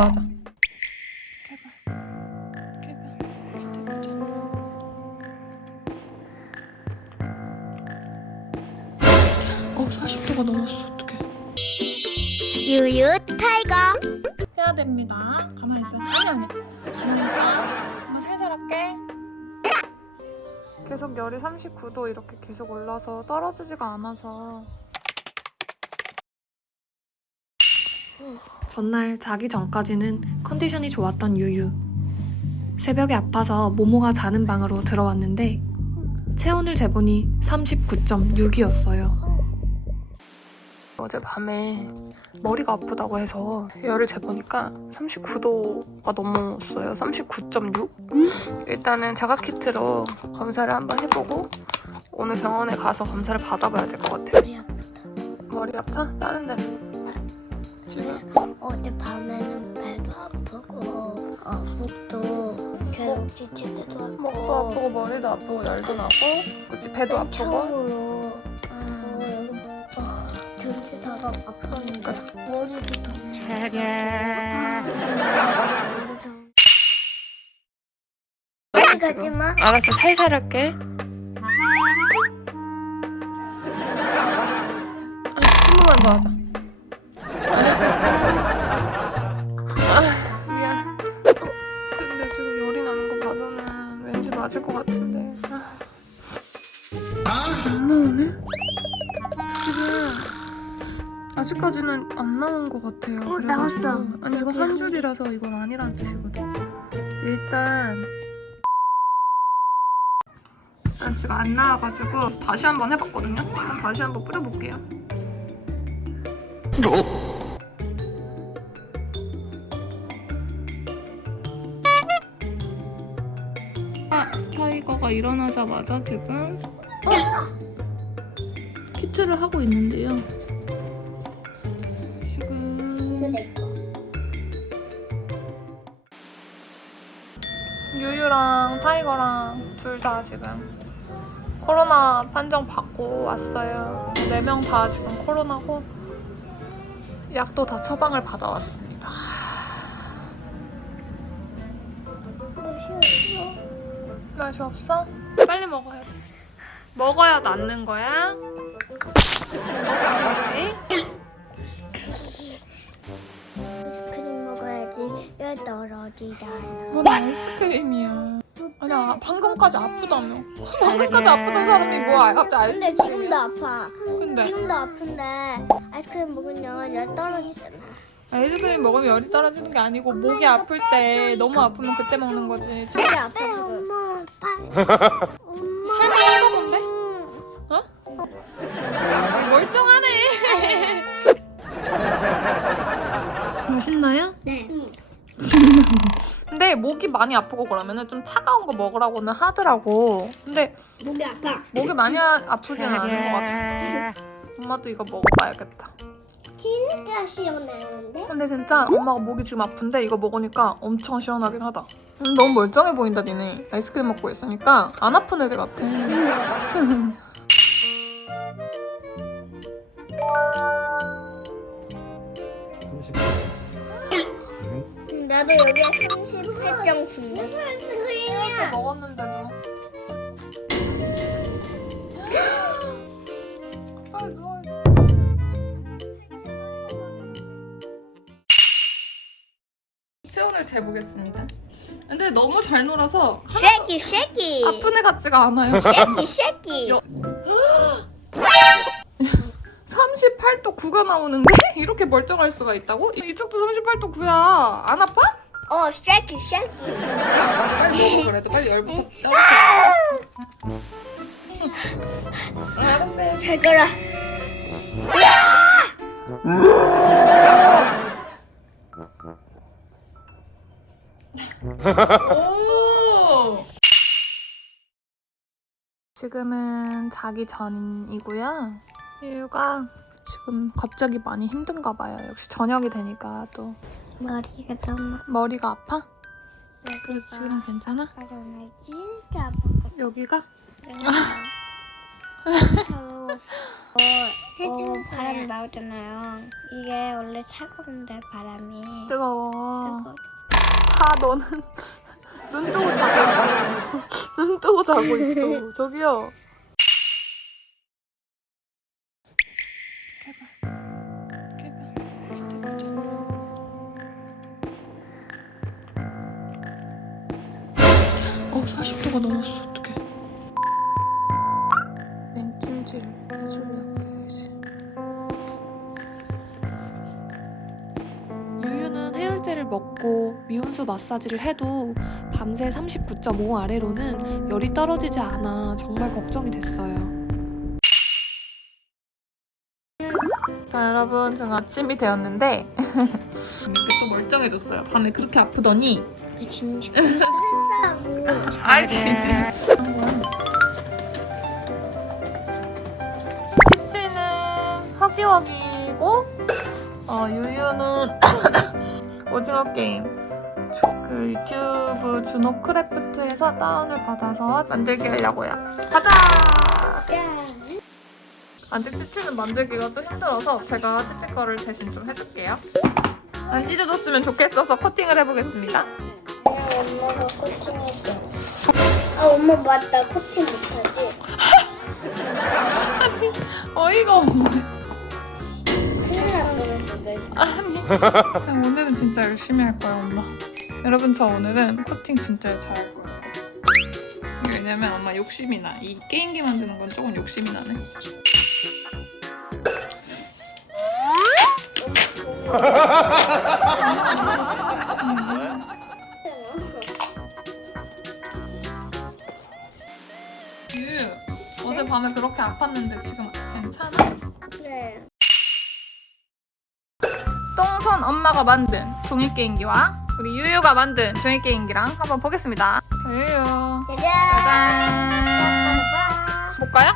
거 하자. 개발. 개발. 기대 보자. 어, 40도가 넘었어. 어떡해. 유유 타이거 해야 됩니다. 가만히 있어. 아니 아니. 가만히 있어. 한번 살살 할게. 계속 열이 39도 이렇게 계속 올라서 떨어지지가 않아서. 전날 자기 전까지는 컨디션이 좋았던 유유. 새벽에 아파서 모모가 자는 방으로 들어왔는데 체온을 재보니 39.6이었어요. 어제 밤에 머리가 아프다고 해서 열을 재보니까 39도가 넘었어요. 39.6? 일단은 자가키트로 검사를 한번 해보고 오늘 병원에 가서 검사를 받아봐야 될 것 같아요. 머리 아프다 머리 아파? 다른 데 어제 밤에는 배도 아프고 어, 목도 계속 지칠 때도 아프고. 목도 아프고 머리도 아프고 열도 나고 그치? 배도 아프고? 처음으로. 음, 어, 등치다가 아프니까 머리부터 어디 가지 마 알았어. 살살 할게. 한 번만 더 하자 맞을 것 같은데 아. 안 나오네? 지금 아직까지는 안 나온 것 같아요 어, 그래가지고- 나왔어. 아니 이거 여기 한한 줄이라서 이건 아니란 뜻이거든 일단 일단 지금 안 나와가지고 다시 한번 해봤거든요. 다시 한번 뿌려볼게요. 아, 일어나자마자 지금 어? 키트를 하고 있는데요. 지금 유유랑 타이거랑 둘 다 지금 코로나 판정 받고 왔어요. 네 명 다 지금 코로나고 약도 다 처방을 받아왔습니다. 맛이 없어? 빨리 먹어야 돼. 먹어야 낫는 거야. 아이스크림 먹어야지 열 떨어지잖아 뭔 아이스크림이야. 아니 아, 방금까지 아프다며. 방금까지 아프던 사람이 뭐야? 갑자기 근데 아이스크림이야? 지금도 아파 근데 지금도 아픈데 아이스크림 먹으면 열 떨어지잖아 아이스크림 먹으면 열이 떨어지는 게 아니고 목이 아플 때 너무 아프면 그때 먹는 거지. 지금 진짜 아파 지금 아빠 엄마 할만한가 본데? 어? 멀쩡하네. 맛있나요? 네 근데 목이 많이 아프고 그러면은 좀 차가운 거 먹으라고는 하더라고. 근데 목이 아파 목이 많이 아- 아프진 않은 것 같아. 엄마도 이거 먹어봐야겠다. 진짜 시원하는데? 근데 진짜 엄마가 목이 지금 아픈데 이거 먹으니까 엄청 시원하긴 하다. 음, 너무 멀쩡해 보인다 니네. 아이스크림 먹고 있으니까 안 아픈 애들 같아. 나도 여기에 38.9인데 어제 먹었는데도. 빨리 누워있어. 체온을 재보겠습니다. 근데 너무 잘 놀아서 쉐키 쉐키 아픈 애 같지가 않아요. 쉐키 쉐키 여- 38도 9가 나오는데 이렇게 멀쩡할 수가 있다고? 이쪽도 38도 9야. 안 아파? 어 쉐키 쉐키 빨리 먹어 그래도 빨리 열부터 떨어져. 알았어요. 잘 거라 오! 지금은 자기 전이고요. 이유가 지금 갑자기 많이 힘든가 봐요. 역시 저녁이 되니까 또 머리가 너무 머리가 아파? 그래서 지금은 괜찮아? 나 진짜 아팠거든 여기가? 저 해주는 어, 바람 바람이 나오잖아요. 이게 원래 차가운데 바람이 뜨거워. 뜨거. 자, 너는 눈 뜨고 자고 있어. 눈 뜨고 자고 있어. 저기요. 어, 40도가 넘었어. 어떡해. 냉찜질 해주려고 해열제를 먹고 미온수 마사지를 해도 밤새 39.5 아래로는 열이 떨어지지 않아 정말 걱정이 됐어요. 자 여러분 지금 아침이 되었는데. 이게 또 멀쩡해졌어요. 밤에 그렇게 아프더니. 이 진짜 아이 치치는 허기허기고 어, 유유는 오징어 게임 주- 그 유튜브 준호 크래프트에서 다운을 받아서 만들기 하려고요 가자 아직 치치는 만들기가 좀 힘들어서 제가 치치 거를 대신 좀 해줄게요. 안 찢어졌으면 좋겠어서 커팅을 해보겠습니다. 엄마가 코팅했어. 아 엄마 맞다 코팅 못하지. 어이가 없네. 아니. 오늘은 진짜 열심히 할 거예요, 엄마. 여러분 저 오늘은 커팅 진짜 잘할 거예요. 왜냐면 엄마 욕심이 나. 이 게임기 만드는 건 조금 욕심이 나네. 유, 어제 밤에 그렇게 아팠는데 지금 괜찮아? 네. 똥손 엄마가 만든 종이 게임기와 우리 유유가 만든 종이 게임기랑 한번 보겠습니다. 유유. 짜잔. 볼까요?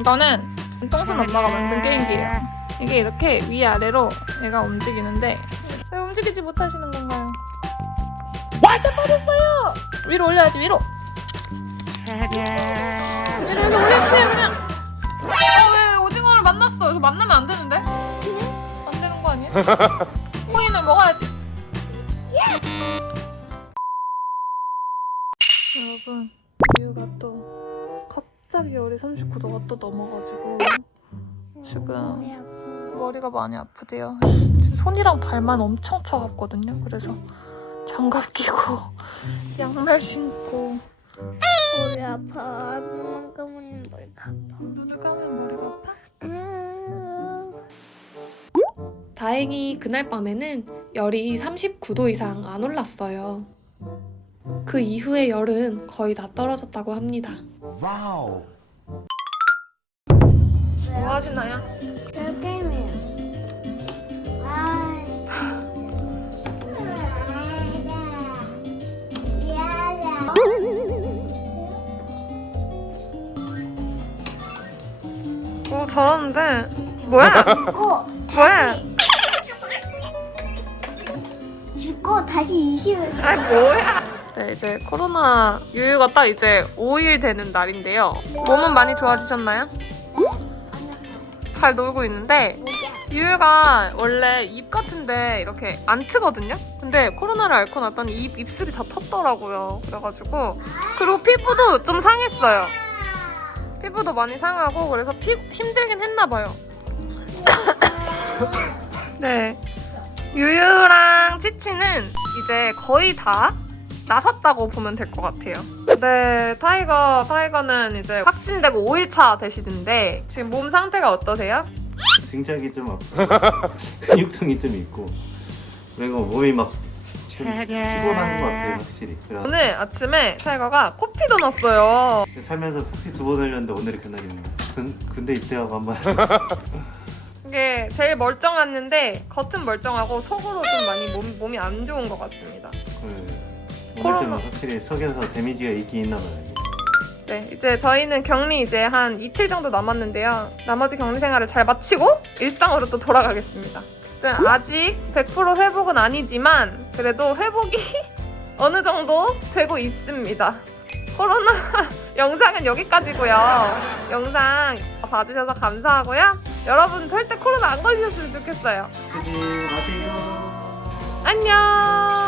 이거는 똥손 엄마가 만든 게임기예요. 이게 이렇게 위아래로 얘가 움직이는데 왜 움직이지 못하시는 건가요? 이렇게 빠졌어요. 위로 올려야지 위로. 위로 여기 올려주세요 그냥. 어 왜 오징어를 만났어? 이거 만나면 안 되는데? 안 되는 거 아니야? 먹어야지. 여러분, 우유가 또 갑자기 열이 39도가 또 넘어가지고 지금 머리가 많이 아프대요. 지금 손이랑 발만 엄청 차갑거든요. 그래서 장갑 끼고 양말 신고 머리 아파. 눈만 감으면 머리가 아파. 눈을 감으면 머리가 아파? 다행히 그날 밤에는 열이 39도 이상 안 올랐어요. 그 이후의 열은 거의 다 떨어졌다고 합니다. Wow. 뭐 하시나요? 별 게임이에요. 아. 오 잘하는데 뭐야? 고뭐 다시 20을 아이 뭐야? 네 이제 코로나 유유가 딱 이제 5일 되는 날인데요. 몸은 많이 좋아지셨나요? 잘 놀고 있는데 유유가 원래 입 같은데 이렇게 안 트거든요? 근데 코로나를 앓고 났더니 입, 입술이 다 텄더라고요. 그래가지고 그리고 피부도 좀 상했어요. 피부도 많이 상하고 그래서 피, 힘들긴 했나 봐요. 네. 유유랑 치치는 이제 거의 다 나섰다고 보면 될 것 같아요. 네, 타이거, 타이거는 이제 확진되고 5일차 되시는데 지금 몸 상태가 어떠세요? 등짝이 좀 아프고 근육통이 좀 있고 그리고 몸이 막 좀 피곤한 것 같아요 확실히 그래 오늘 아침에 타이거가 코피도 났어요. 살면서 커피 두 번 흘렸는데 오늘이 그날이네요 근, 근데 입대하고 한번 이게 제일 멀쩡했는데 겉은 멀쩡하고 속으로 좀 많이 몸, 몸이 안 좋은 것 같습니다. 그, 코로나. 오늘 확실히 속에서 데미지가 있긴 있나 봐요 네, 이제 저희는 격리 이제 한 이틀 정도 남았는데요. 나머지 격리 생활을 잘 마치고 일상으로 또 돌아가겠습니다. 아직 100% 회복은 아니지만 그래도 회복이 어느 정도 되고 있습니다. 코로나 영상은 여기까지고요. 영상 봐주셔서 감사하고요. 여러분 절대 코로나 안 걸리셨으면 좋겠어요. 안녕. 안녕.